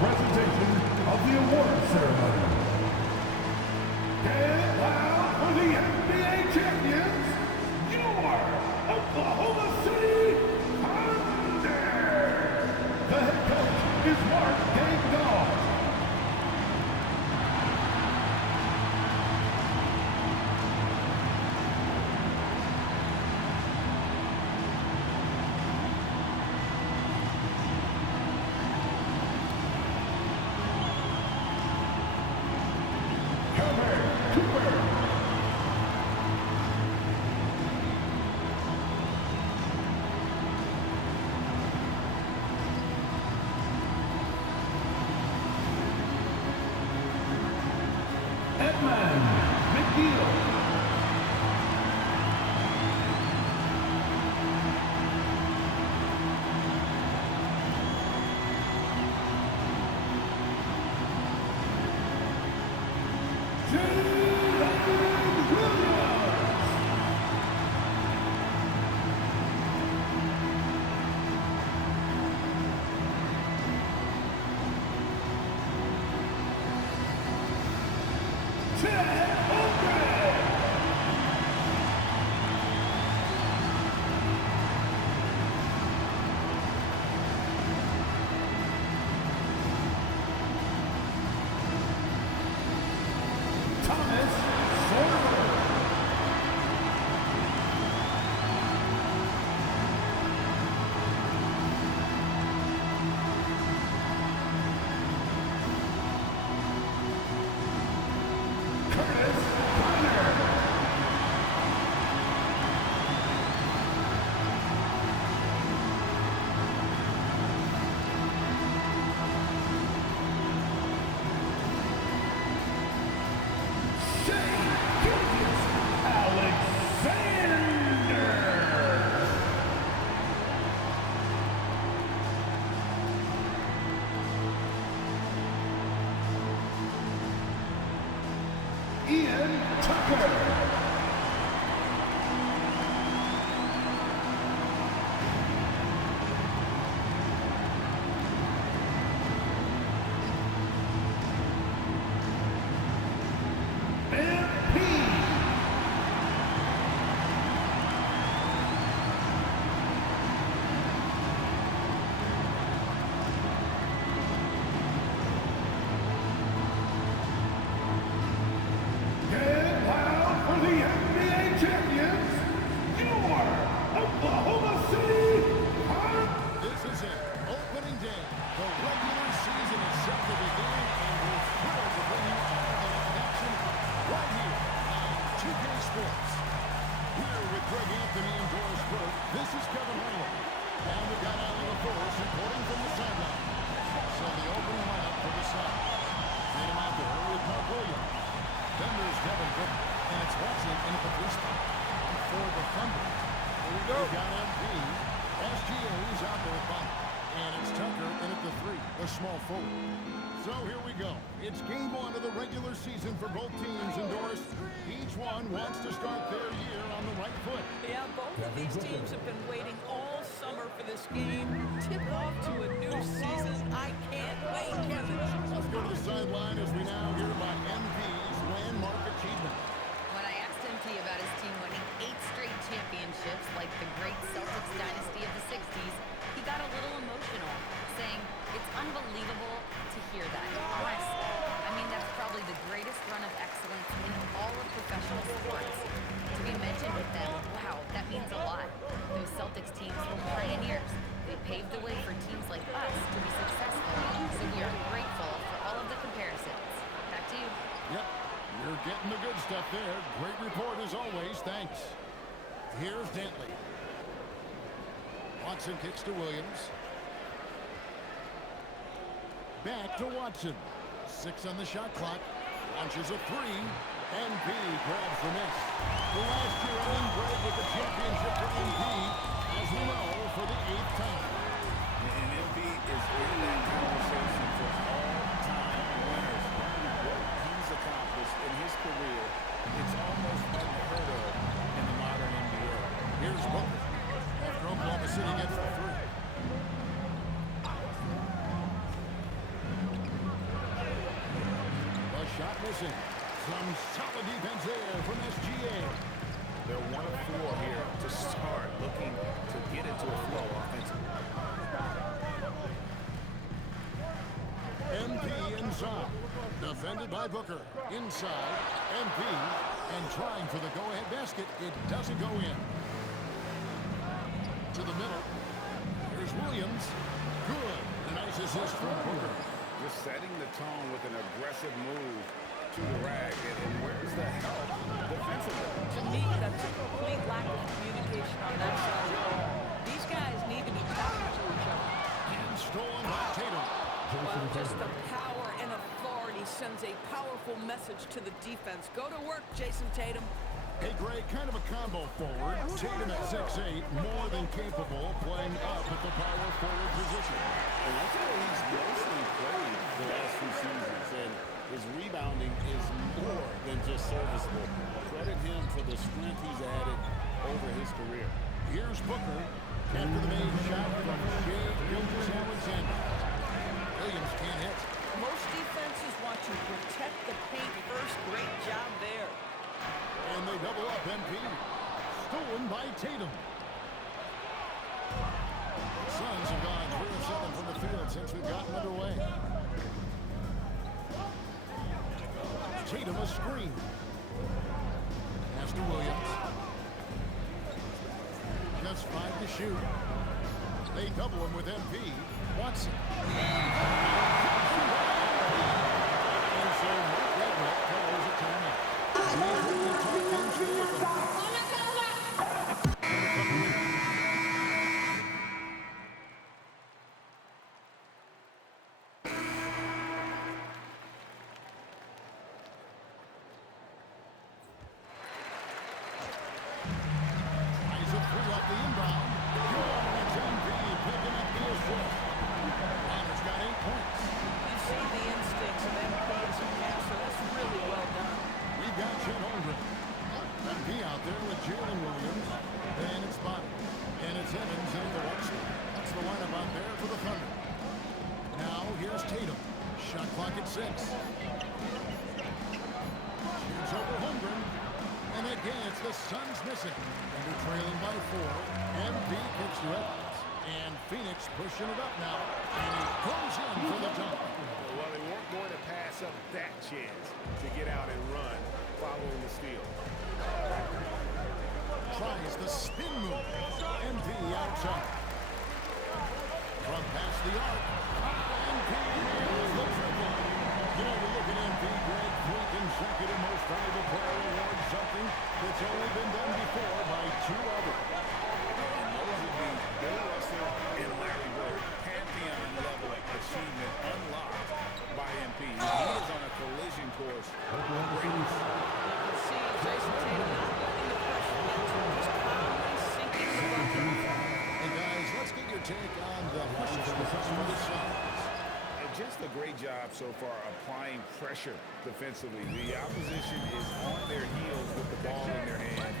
presentation of the award ceremony. And now for the NBA champions, your Oklahoma City Thunder. The head coach is Mark Daignault. Small forward. So here we go. It's game one of the regular season for both teams endorsed. Each one wants to start their year on the right foot. Yeah, both of these teams have been waiting all summer for this game. Tip off to a new season. I can't wait, Kevin. Let's go to the sideline as we now hear about MP's landmark achievement. When I asked MP about his team winning 8 straight championships like the great Celtics dynasty of the 60s, he got a little emotional, saying, "It's unbelievable to hear that. Honestly, I mean, that's probably the greatest run of excellence in all of professional sports. To be mentioned with them, wow, that means a lot. Those Celtics teams were pioneers. They paved the way for teams like us to be successful, so we are grateful for all of the comparisons." Back to you. Yep, you're getting the good stuff there. Great report as always. Thanks. Here's Dentley. Watson kicks to Williams. Back to Watson. 6 on the shot clock. Launches a 3. MP grabs the miss. The last year running break with the championship for MP, as we know, for the 8th time. And MP is in that conversation for all-time winners. What he's accomplished in his career, it's almost unheard of in the modern NBA. Here's Booker. After Oklahoma City gets the 3. missing. Some solid defense there from SGA. They're 1 of 4 here to start, looking to get into a flow offensively. MP inside. Defended by Booker. Inside. MP. And trying for the go-ahead basket. It doesn't go in. To the middle. Here's Williams. Good. A nice assist from Booker. Just setting the tone with an aggressive move to the rack. And where's the help defensively? To me, that's a complete lack of communication on that side of the ball. These guys need to be talking to each other. And stolen by Tatum. Well, just the power and authority sends a powerful message to the defense. Go to work, Jason Tatum. Hey, Greg, kind of a combo forward. Tatum at 6'8", more than capable, playing up at the power forward position. And that's where he's mostly played the last few seasons. And his rebounding is more than just serviceable. Credit him for the strength he's added over his career. Here's Booker after the made shot from Shea Gilgeous-Alexander. Williams can't hit. Most defenses want to protect the paint first. Great job there. And they double up MP. Stolen by Tatum. The Suns have gone 3 of 7 from the field since we've gotten underway. Tatum a screen. Pass to Williams. Just 5 to shoot. They double him with MP. Watson. And so Mark Redmond calls a timeout. The Suns missing. And they're trailing by 4. MP kicks to Evans. And Phoenix pushing it up now. And he goes in for the dunk. Well, they weren't going to pass up that chance to get out and run following the steal. Tries the spin move. MP outside. From past the arc. MP nails the triple. You know, you look at MP, Greg, 3 consecutive most valuable player awards, something that's only been done before by 2 others. And those would be Bill Russell and Larry Bird. Pantheon-level achievement unlocked by MP. He is on a collision course. You can see Jason Tatum not letting the pressure get to him, just calmly sinking the bucket. Hey, guys, let's get your take on the hustle for the Suns. Just a great job so far applying pressure defensively. The opposition is on their heels with the ball in their hand.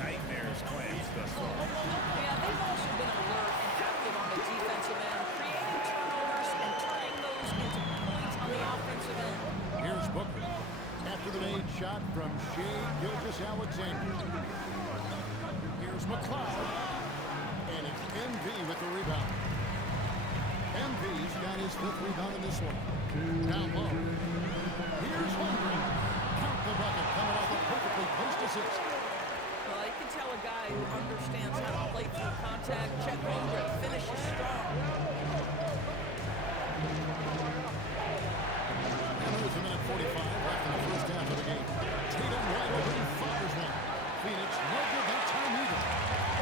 Nightmares claims thus far. Yeah, they've also been alert and active on the defensive end, creating turnovers and turning those into points on the offensive end. Here's Booker after the made shot from Shea Gilgeous-Alexander. Here's McLeod. And it's MV with the rebound. MV's got his 5th rebound in this one. Down low. Here's Holmgren. Count the bucket coming off a perfectly placed assist. Well, you can tell a guy who understands how to play through contact. Chet Holmgren finishes strong. And there's a minute 45 left in the first half of the game. Tatum wide open, fires one. Phoenix no good that time either.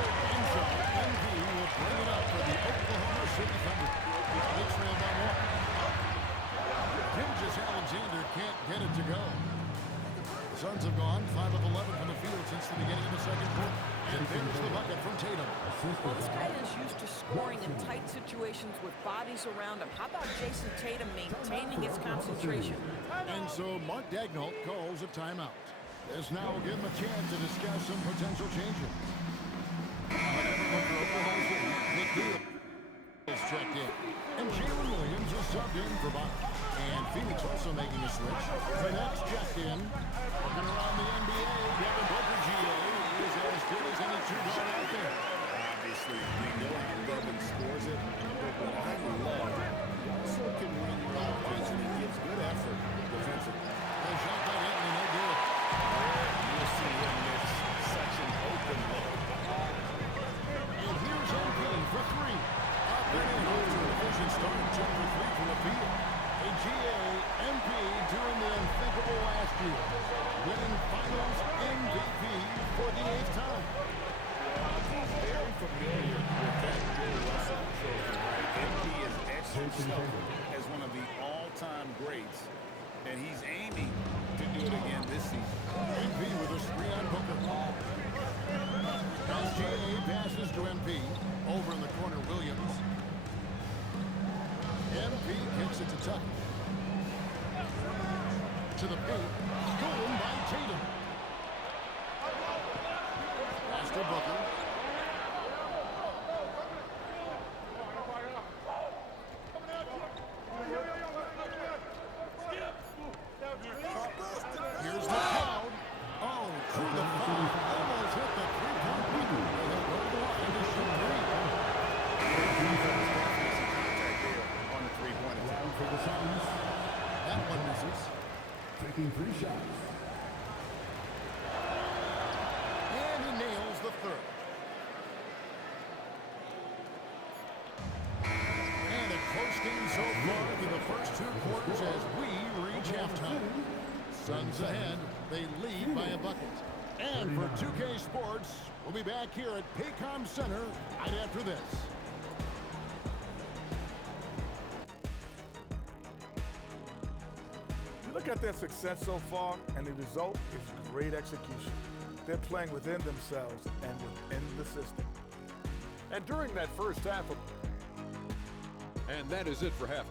And so MV will bring it up for the Oklahoma City Thunder. They trail by 1. Gilgeous-Alexander can't get it to go. The Suns have gone 5 of 11 from the field since the beginning of the second quarter. And there's the bucket from Tatum. Well, this guy is used to scoring in tight situations with bodies around him. How about Jason Tatum maintaining his concentration? And so Mark Daigneault calls a timeout. This now will give him a chance to discuss some potential changes. Nick Deal is checked in. And Jalen Williams is subbed in for Buck. And Phoenix also making a switch. The next check in. Looking around the NBA, Devin Booker, GA, is as good as any two-guard out there. Obviously, we know how Devin scores it, but what I love, he also can win your offense, and he gives good effort defensively. The shot by Anthony, no good. You'll see him miss such an open look. And here's MP for three. Up and in over an efficient start, 2 for 3 from the field. A GA MP doing the unthinkable last year, winning Finals MVP for the 8th time. He's very familiar with that Bill Russell trophy, right? MP is etched himself as one of the all-time greats, and he's aiming to do it again this season. MP with a screen on Booker. As GA passes to MP. Over in the corner, Williams. MP kicks it to Tucker. To the paint. Stolen by Tatum. Pass to Booker. Here's the crowd. Oh, through the foul. Almost hit the three-point window. They'll go to the line to shoot three. Contact there on the three-point attempt. For the Suns, That one misses. taking 3 shots. And he nails the third. And a close game so far through the first 2 quarters as we reach halftime. Suns ahead. They lead by a bucket. And for 2K Sports, we'll be back here at Paycom Center right after this. You look at their success so far, and the result is great execution. They're playing within themselves and within the system. And during that first half of... And that is it for half.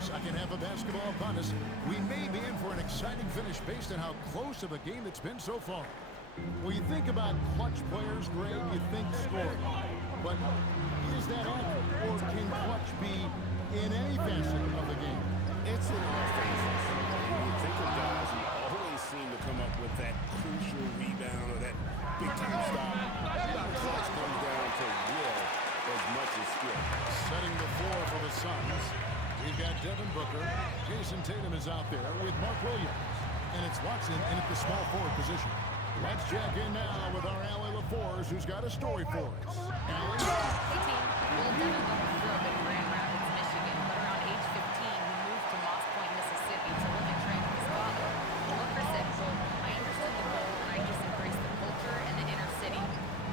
Second half of basketball upon us. We may be in for an exciting finish based on how close of a game it's been so far. When you think about clutch players, Greg, you think scoring. But is that accurate, or can clutch be in any facet of the game? It's in all phases. When you think of guys who always seem to come up with that crucial rebound or that big-time stop, clutch comes down to will as much as skill. Setting the floor for the Suns. We've got Devin Booker. Jason Tatum is out there with Mark Williams. And it's Watson in at the small forward position. Let's check in now with our Allie LaForce, who's got a story for us. Allie? Hey, team. Well, Devin Booker grew up in Grand Rapids, Michigan, but around age 15, he moved to Moss Point, Mississippi to live and train with his father. Booker said, quote, I understood the goal and I just embraced the culture and the inner city.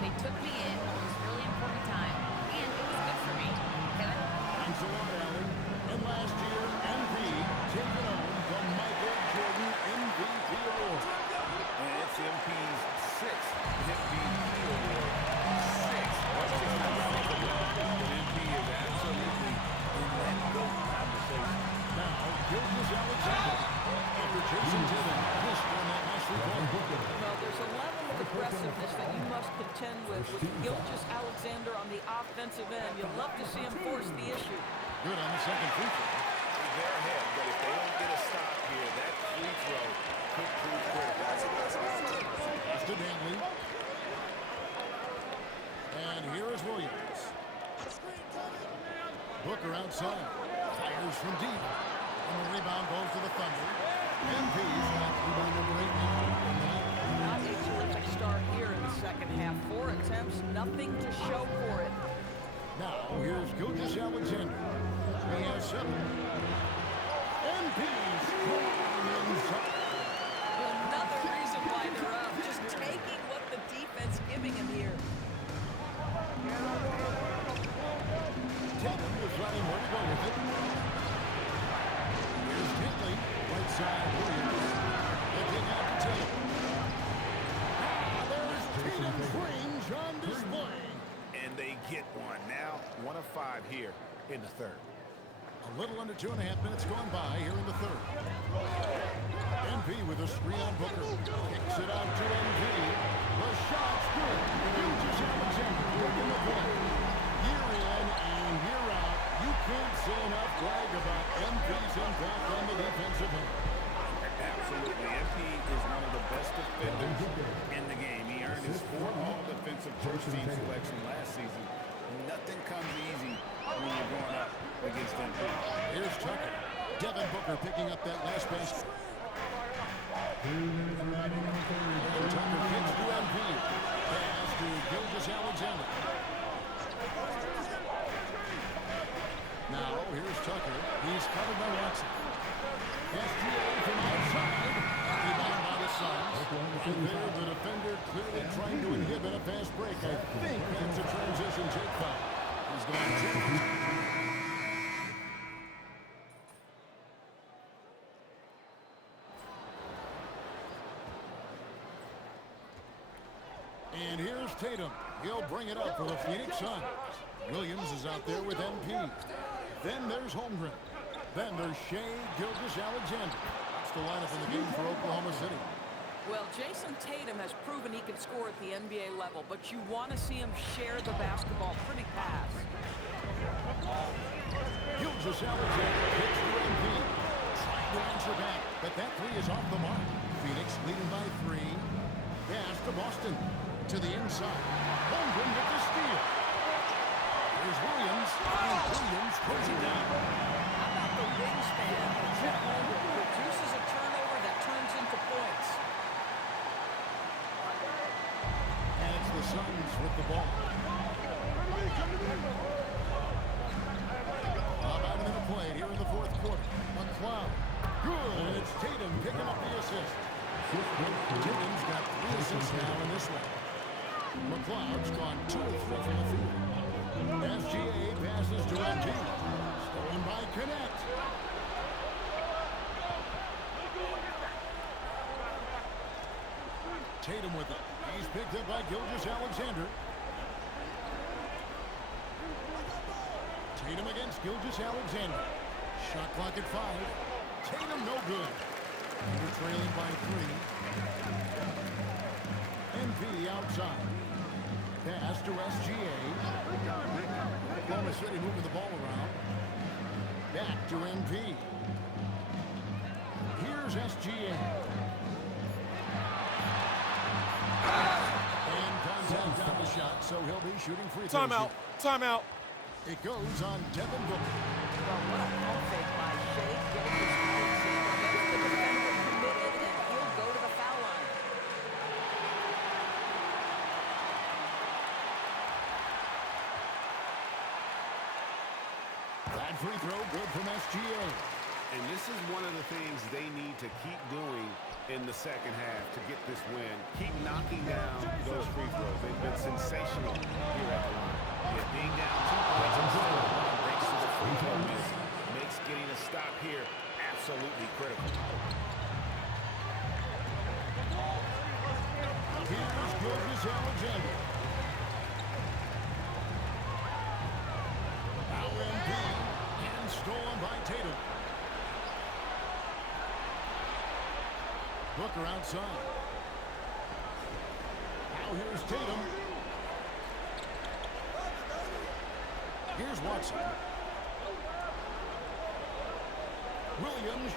They took me in. It was a really important time, and it was good for me. Kevin? Thanks a lot, Allie. And last year, MP taking home the Michael Jordan MVP Award. And it's MP's 6th MVP award. 6. That's just not right. But MP is absolutely in that GOAT conversation. Now, Gilgeous Alexander. After Jason Tatum missed on that last three-point. Well, there's a level of aggressiveness that you must contend with Gilgeous Alexander on the offensive end. You'll love to see him force the issue. Good on the second free throw. They're ahead, but if they don't get a stop here, that free throw could prove critical. Pass to Dantley. And here is Williams. Booker outside. Fires from deep. And the rebound goes to the Thunder. MP's got rebound number 8 now. Not a terrific start here in the second half. 4 attempts, nothing to show for it. Now, here's Gilgeous Alexander. He has 7. MP's scoring inside. Another reason why they're up. Just taking what the defense giving him here. Tatum was running where to go with it. Here's Dantley. Right side, Williams. Looking out to Tatum. There's Tatum's range on display. And they get one. Now, 1 of 5 here in the third. A little under 2.5 minutes gone by here in the third. MP with a screen on Booker. Kicks it out to MP. The shot first team selection last season. Nothing comes easy when you're going up against MP. Here's Tucker. Devin Booker picking up that last basket. 2 minutes remaining in the third. And Tucker kicks to MP. Pass to Gilgeous-Alexander. Now, here's Tucker. He's covered by Watson. SGA from outside. Rebound by the Suns. And there, the defender clearly trying to inhibit a fast break. I think that's a transition take foul. He's gone 2. And here's Tatum. He'll bring it up for the Phoenix Suns. Williams is out there with MP. Then there's Holmgren. Then there's Shai Gilgeous-Alexander. That's the lineup in the game for Oklahoma City. Well, Jason Tatum has proven he can score at the NBA level, but you want to see him share the basketball pretty fast. Gilgeous-Alexander hits to MP. Trying to answer back, but that three is off the mark. Phoenix leading by 3. Pass to Boston. To the inside. Holmgren with the steal. Here's Williams. And Williams throws it down. How about the wingspan of Chet Holmgren? Produces a turnover that turns into points. And it's the Suns with the ball. About a minute played here in the fourth quarter. McCloud. Good. And it's Tatum picking up the assist. Tatum's got 3 assists now in this one. McCloud's gone 2 of 3 from the field. SGA passes to MP. Stolen by Connect. Tatum with it. He's picked up by Gilgeous-Alexander. Tatum against Gilgeous-Alexander. Shot clock at 5. Tatum no good. They're trailing by 3. MP outside. Pass to SGA. Oklahoma City moving the ball around. Back to MP. Here's SGA. And contact on the shot, so he'll be shooting free throws. Timeout. Timeout. It goes on Devin Booker. Well, what a pump fake by Shai Gilgeous-Alexander. Makes the defender committed, and he'll go to the foul line. That free throw good from SGA. And this is one of the things they need to keep doing in the second half to get this win. Keep knocking down those free throws. They've been sensational here at the line. Yeah, being down 2 points and still breaks to the free throw miss makes getting a stop here absolutely critical. Here's Gilgeous-Alexander. Now MP and stolen by Tatum. Booker outside. Now here's Tatum. Here's Watson. Williams.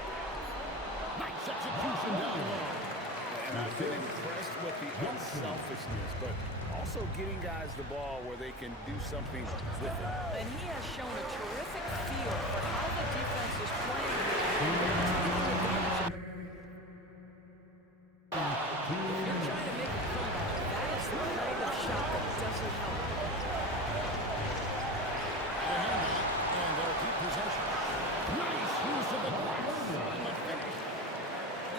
Nice execution down low. And I've been impressed with the unselfishness, but also getting guys the ball where they can do something with it. And he has shown a terrific feel for how the defense is playing. You're trying to make a comeback. That is the kind of shot that doesn't help. The handoff, and they'll keep possession. Nice use of the glass. And the finish.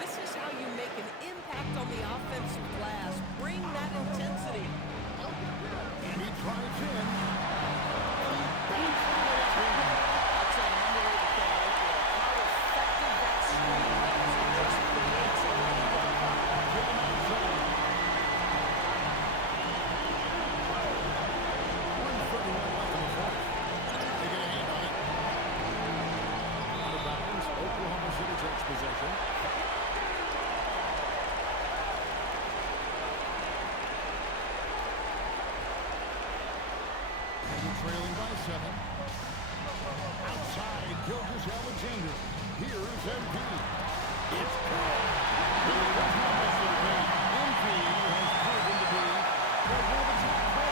This is how you make an impact on the offensive glass. Bring that intensity. And he drives in. And he banks the way through. That's an underrated thing right there. How effective that screen is. It just creates a lead on the clock. Tatum outside. 1:31 left in the fourth. They get a hand on it. Out of bounds. Oklahoma City takes possession. And they're trailing by 7. Outside, Gilgeous-Alexander. Here's MP. It's good. There was no mess of the game. MP has proven to be one of the top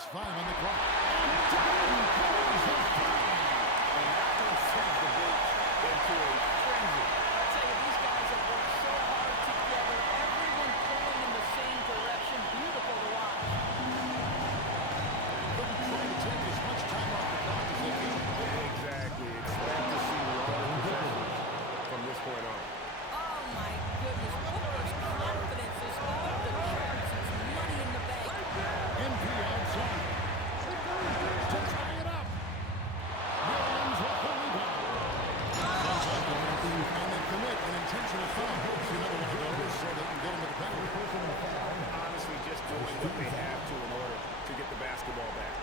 plus 5 on the clock. And that one sends the bench into a frenzy. I'll tell you, these guys have worked so hard together. Everyone pulling in the same direction. Beautiful to watch. Looking trying to take as much time off the clock as they can. Exactly. Expect to see long possessions from this point on. Oh, my goodness. Booker's confidence is off the charts. It's money in the bank. MP outside. To tie it up. Williams with the rebound. And they commit an intentional foul. Another one of those so they can get him to the penalty. Honestly, just doing what they have to in order to get the basketball back.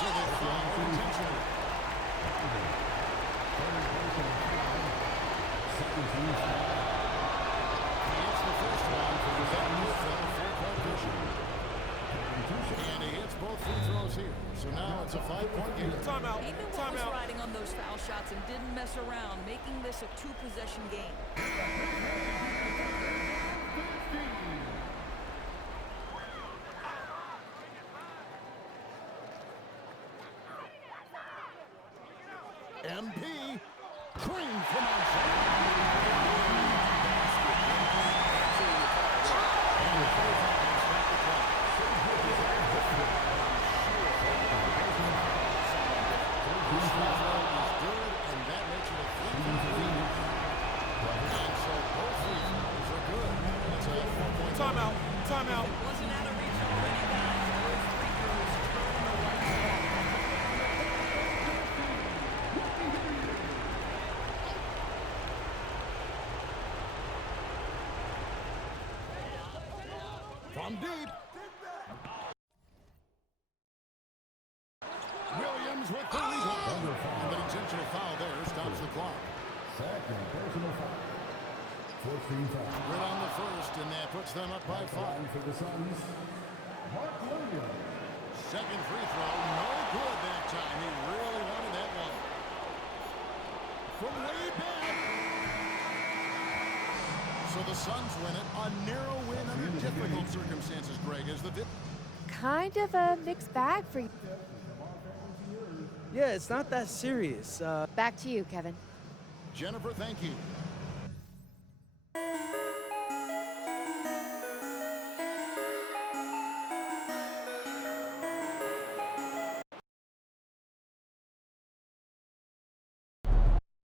So they foul intentional. That's the first one for the Zenit from a full-court vision. And he hits both free throws here. So now it's a 5-point game. Timeout. Ethan was riding on those foul shots and didn't mess around, making this a two-possession game. MP cream from outside. And the 45 stop the clock. This free throw is good, and that makes it a 3-point lead. And so both free throws are good. It's a 4-point Timeout. Timeout. It wasn't out of reach already, guys. Those free throws turn the lights off. From deep. Williams with the rebound. And the intentional foul there stops the clock. Second personal foul. 14 foul. Right on the first, and that puts them up by 5. For the Suns, Mark Williams. Second free throw, no good that time. He really wanted that one. From way back. So the Suns win it. A narrow win under difficult circumstances, Greg, is the Kind of a mixed bag for you. Yeah, it's not that serious. Back to you, Kevin. Jennifer, thank you.